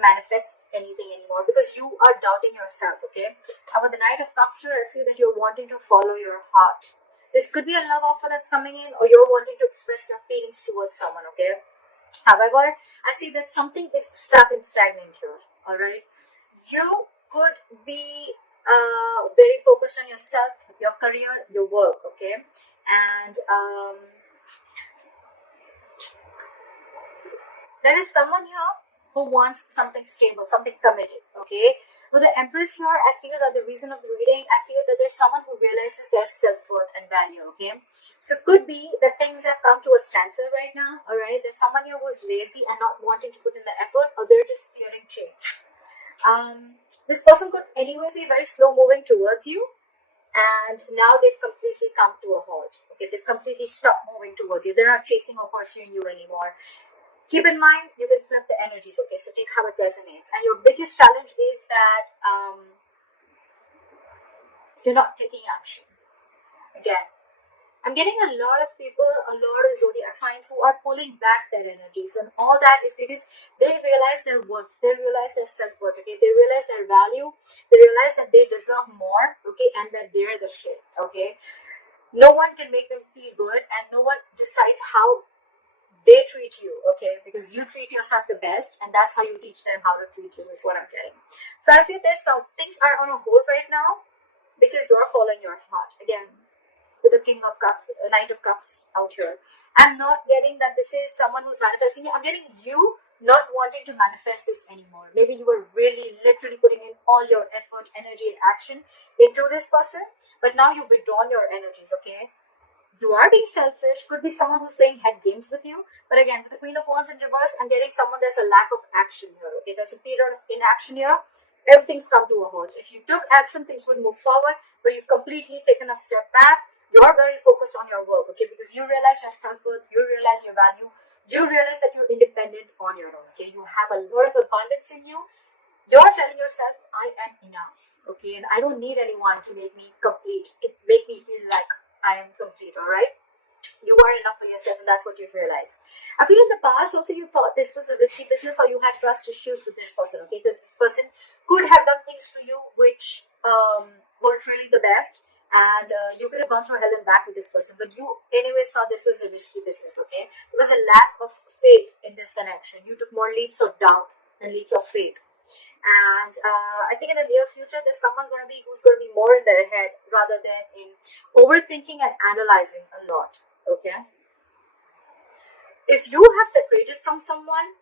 manifest anything anymore because you are doubting yourself, okay? And with the Knight of Cups here, I feel that you're wanting to follow your heart. This could be a love offer that's coming in, or you're wanting to express your feelings towards someone, okay? However, I see that something is stuck and stagnant here, all right? You could be very focused on yourself, your career, your work, okay? And there is someone here who wants something stable, something committed, okay? With the Empress here, I feel that the reason of the reading, I feel that there's someone who realizes their self-worth and value, okay? So it could be that things have come to a standstill right now, all right? There's someone here who is lazy and not wanting to put in the effort, or they're just fearing change. This person could anyways be very slow moving towards you, and now they've completely come to a halt, okay? They've completely stopped moving towards you. They're not chasing or pursuing you anymore. Keep in mind, you can flip the energies, okay? So take how it resonates. And your biggest challenge is that you're not taking action. Again, I'm getting a lot of people, a lot of zodiac signs who are pulling back their energies. And all that is because they realize their worth. They realize their self-worth, okay? They realize their value. They realize that they deserve more, okay? And that they're the shit, okay? No one can make them feel good, and no one decides how they treat you, okay? Because you treat yourself the best, and that's how you teach them how to treat you, is what I'm getting. So I feel there's some things are on a hold right now because you're following your heart. Again, with the King of Cups, Knight of Cups out here, I'm not getting that this is someone who's manifesting. I'm getting you not wanting to manifest this anymore. Maybe you were really literally putting in all your effort, energy, and action into this person, but now you've withdrawn your energies, okay? You are being selfish. Could be someone who's playing head games with you. But again, with the Queen of Wands in reverse, I'm getting someone, there's a lack of action here, okay? There's a period of inaction here. Everything's come to a halt. If you took action, things would move forward, but you've completely taken a step back. You're very focused on your work, okay? Because you realize your self-worth, you realize your value, you realize that you're independent on your own, okay? You have a lot of abundance in you. You're telling yourself, I am enough, okay? And I don't need anyone to make me complete, to make me feel like I am complete, all right? You are enough for yourself, and that's what you've realized. I feel in the past also you thought this was a risky business, or you had trust issues with this person, okay? Because this person could have done things to you which weren't really the best, and you could have gone through hell and back with this person, but you anyways thought this was a risky business, okay? There was a lack of faith in this connection. You took more leaps of doubt than leaps of faith. And I think in the near future, there's someone who's going to be more in their head rather than in overthinking and analyzing a lot, okay? If you have separated from someone,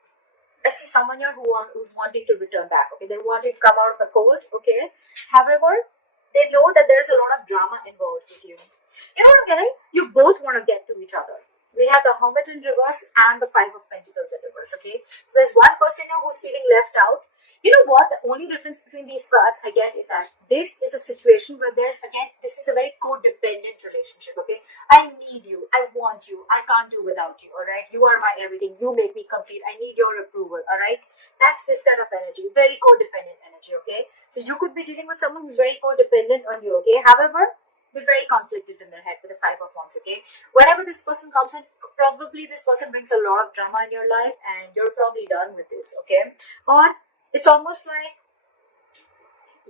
I see someone here who's wanting to return back, okay? They're wanting to come out of the cold, okay? However, they know that there's a lot of drama involved with you. You know what I'm getting? You both want to get to each other. We have the Hermit in reverse and the Five of Pentacles in reverse, okay? So there's one person here who's feeling left out. You know what? The only difference between these cards, again, is that this is a situation where this is a very codependent relationship, okay? I need you. I want you. I can't do without you, all right? You are my everything. You make me complete. I need your approval, all right? That's this kind of energy, very codependent energy, okay? So you could be dealing with someone who's very codependent on you, okay? However, they're very conflicted in their head with the Five of Wands, okay? Whenever this person comes in, probably this person brings a lot of drama in your life, and you're probably done with this, okay? Or it's almost like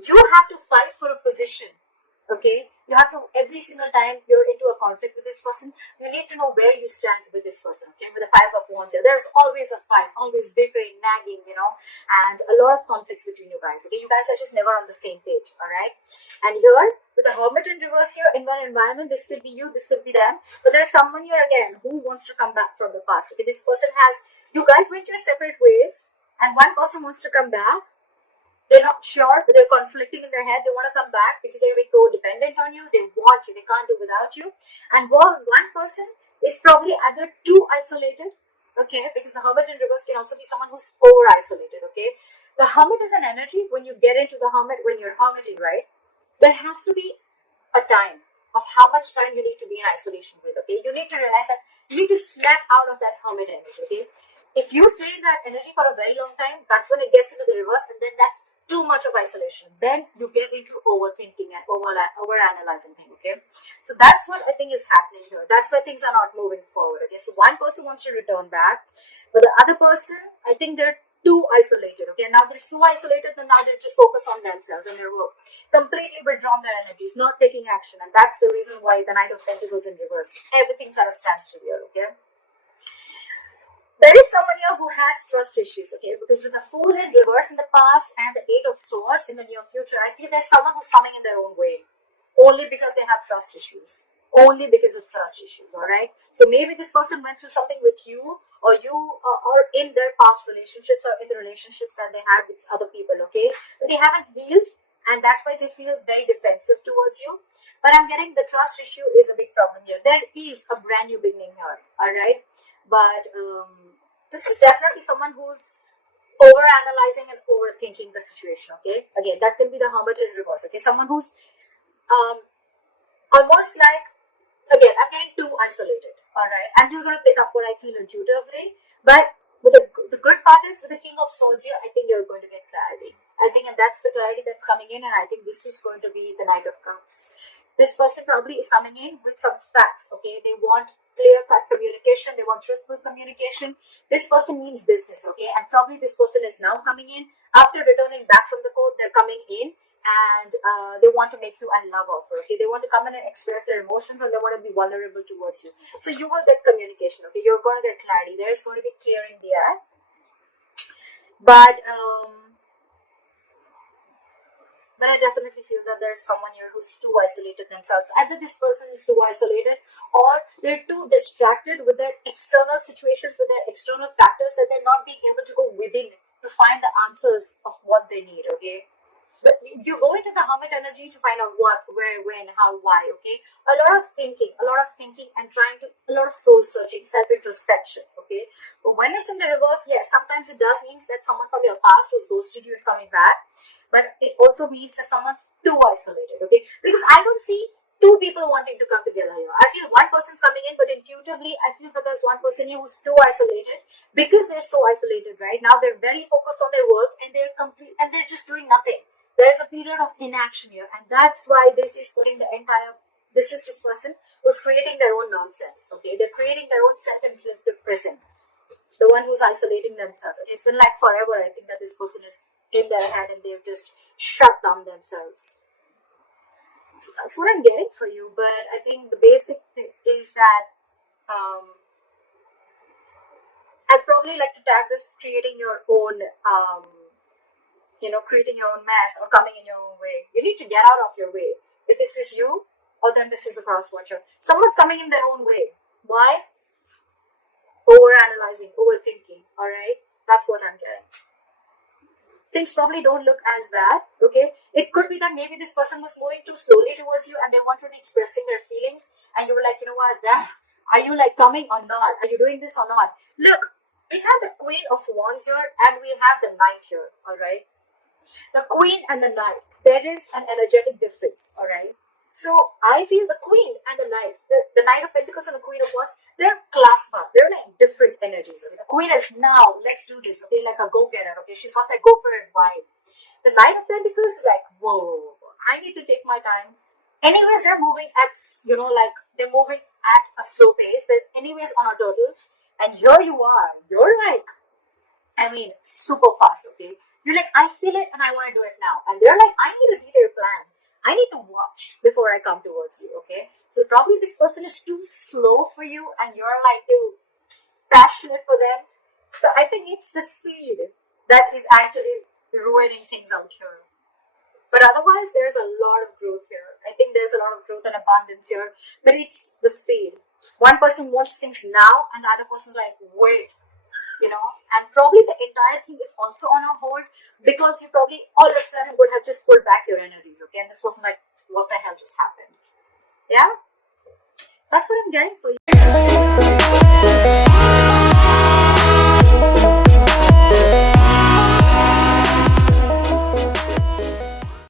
you have to fight for a position, okay? You have to, every single time you're into a conflict with this person, you need to know where you stand with this person, okay? With the Five of Wands here, there's always a fight, always bickering, nagging, you know, and a lot of conflicts between you guys, okay? You guys are just never on the same page, all right? And here, with the Hermit in reverse here, in one environment, this could be you, this could be them, but there's someone here again who wants to come back from the past, okay? This person has, you guys went your separate ways, and one person wants to come back. They're not sure, but they're conflicting in their head. They want to come back because they're very codependent on you. They want you. They can't do without you. And one person is probably either too isolated, okay? Because the Hermit in reverse can also be someone who's over-isolated, okay? The Hermit is an energy. When you get into the Hermit, when you're hermiting, right? There has to be a time of how much time you need to be in isolation with, okay? You need to realize that you need to snap out of that Hermit energy, okay? If you stay in that energy for a very long time, that's when it gets into the reverse, and then that's too much of isolation. Then you get into overthinking and over-analyzing things, okay? So that's what I think is happening here. That's why things are not moving forward, okay? So one person wants to return back, but the other person, I think they're too isolated, okay? Now they're so isolated that now they're just focused on themselves and their work. Completely withdrawn their energies, not taking action. And that's the reason why the Knight of Pentacles in reverse. Everything's at a standstill here, okay? There is someone here who has trust issues, okay? Because with the Fool in reverse in the past and the Eight of Swords in the near future, I feel there's someone who's coming in their own way. Only because they have trust issues. Only because of trust issues, alright? So maybe this person went through something with you, or you or in their past relationships, or in the relationships that they had with other people, okay? But they haven't healed, and that's why they feel very defensive towards you. But I'm getting the trust issue is a big problem here. There is a brand new beginning here, alright? But this is definitely someone who's over-analyzing and overthinking the situation, okay? Again, that can be the Hermit in reverse, okay? Someone who's almost like, again, I'm getting too isolated, alright? I'm just going to pick up what I feel intuitively, but with the good part is with the King of Swords here, I think you're going to get clarity. I think, and that's the clarity that's coming in, and I think this is going to be the Knight of Cups. This person probably is coming in with some facts, okay? They want clear-cut communication, they want truthful communication. This person means business, okay? And probably this person is now coming in. After returning back from the court, they're coming in, and they want to make you a love offer, okay? They want to come in and express their emotions, and they want to be vulnerable towards you. So you will get communication, okay? You're going to get clarity. There's going to be clearing the air. But I definitely feel that there's someone here who's too isolated themselves. Either this person is too isolated, or they're too distracted with their external situations, with their external factors, that they're not being able to go within to find the answers of what they need, okay? But you go into the Hermit energy to find out what, where, when, how, why, okay? A lot of thinking and trying to, a lot of soul searching, self-introspection, okay? But when it's in the reverse, yes, sometimes it does mean that someone from your past who's ghosted you is coming back. But it also means that someone's too isolated, okay? Because I don't see two people wanting to come together here. I feel one person's coming in, but intuitively, I feel that there's one person here who's too isolated. Because they're so isolated, right? Now they're very focused on their work, and they're just doing nothing. There's a period of inaction here, and that's why this is putting the entire, this person who's creating their own nonsense, okay? They're creating their own self-inflicted prison. The one who's isolating themselves. It's been like forever, I think, that this person is in their head and they've just shut down themselves. So that's what I'm getting for you. But I think the basic thing is that I'd probably like to tag this creating your own creating your own mess or coming in your own way. You need to get out of your way. If this is you, or then this is a cross watcher. Someone's coming in their own way. Why? Over-analyzing, overthinking, alright? That's what I'm getting. Things probably don't look as bad, okay? It could be that maybe this person was moving too slowly towards you and they wanted to be expressing their feelings and you were like, you know what, damn, are you like coming or not? Are you doing this or not? Look, we have the Queen of Wands here and we have the Knight here, alright? The Queen and the Knight, there is an energetic difference, alright? So I feel the Queen and the Knight, the Knight of Pentacles and the Queen of Wands, they're class bar. They're like different energies. Okay? The Queen is now, let's do this, okay, like a go-getter, okay? She's got that go-for-it vibe. The Knight of Pentacles is like, whoa, I need to take my time. Anyways, they're moving at, they're moving at a slow pace. They're anyways on a turtle. And here you are. You're like, super fast, okay? You're like, I feel it and I want to do it now. And they're like, I need a detailed plan. I need to watch before I come towards you, okay? So probably this person is too slow for you and you're like too passionate for them. So I think it's the speed that is actually ruining things out here. But otherwise, there's a lot of growth here. I think there's a lot of growth and abundance here. But it's the speed. One person wants things now and the other person's like, wait. And probably the entire thing is also on a hold because you probably all of a sudden would have just pulled back your energies, okay? And this person like, what the hell just happened? Yeah? That's what I'm getting for you.